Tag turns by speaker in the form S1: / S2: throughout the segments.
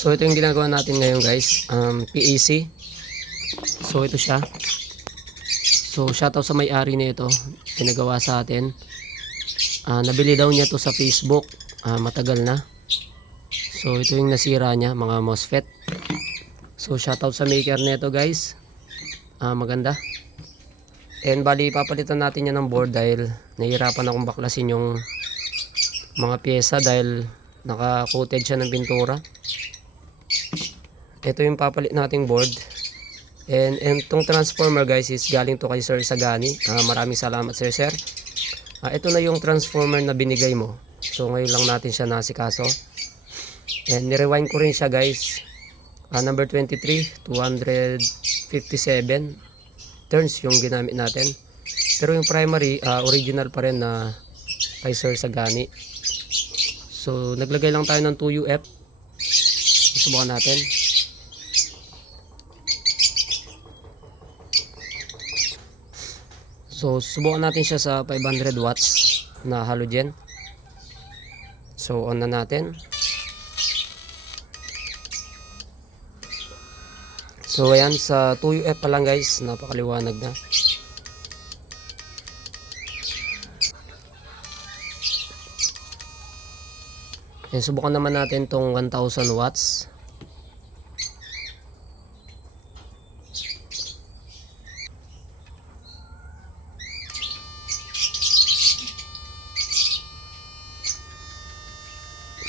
S1: So ito yung ginagawa natin ngayon guys, um, PAC. So ito siya. So shoutout sa may-ari nito, pinagawa sa atin. Ah, nabili daw niya to sa Facebook, Ah, matagal na. So ito yung nasira niya, mga MOSFET. So shoutout sa maker nito guys. Ah, maganda. And bali papalitan natin yan ng board dahil nahihirapan akong baklasin yung mga pyesa dahil naka-coated siya ng pintura. Ito yung papalit nating board. And, and itong transformer guys is galing to kay Sir Sagani. Ah, maraming salamat Sir Sir. Ah, ito na yung transformer na binigay mo. So ngayon lang natin siya nasikaso. And nirewind ko rin siya guys. Ah, number 23, 257 turns yung ginamit natin. Pero yung primary, ah, original pa rin na kay Sir Sagani. So, naglagay lang tayo ng 2UF. Subukan natin. So, subukan natin siya sa 500 watts na halogen. So, on na natin. So, ayan, sa 2UF pa lang guys, napakaliwanag na. Ayan, subukan naman natin tong 1000 watts.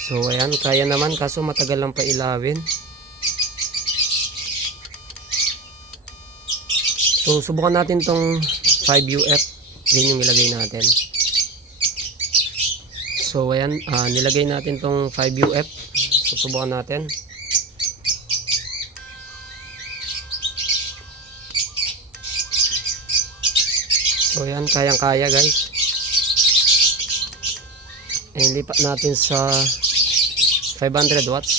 S1: So ayan, kaya naman kaso matagal lang pa ilawin. So subukan natin tong 5UF. Yan yung ilagay natin. So ayan, ah, nilagay natin tong 5UF. So subukan natin. So ayan, kayang-kaya guys. And lipat natin sa 500 watts.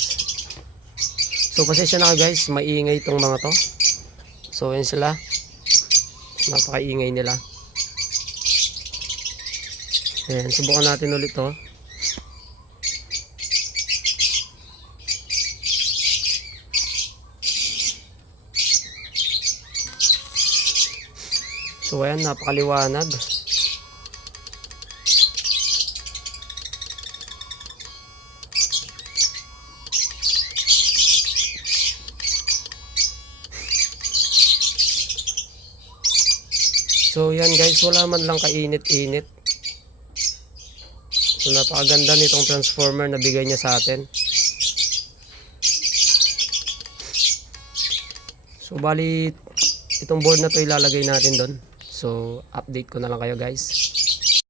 S1: So pasensya na kayo guys, maingay itong mga to. So ayan sila. Napakaingay nila. Ayan, subukan natin ulit to. So ayan, napakaliwanag. So yan guys, wala man lang kainit-init. So napakaganda nitong transformer na bigay niya sa atin. So bali itong board na to ilalagay natin doon. So update ko na lang kayo guys.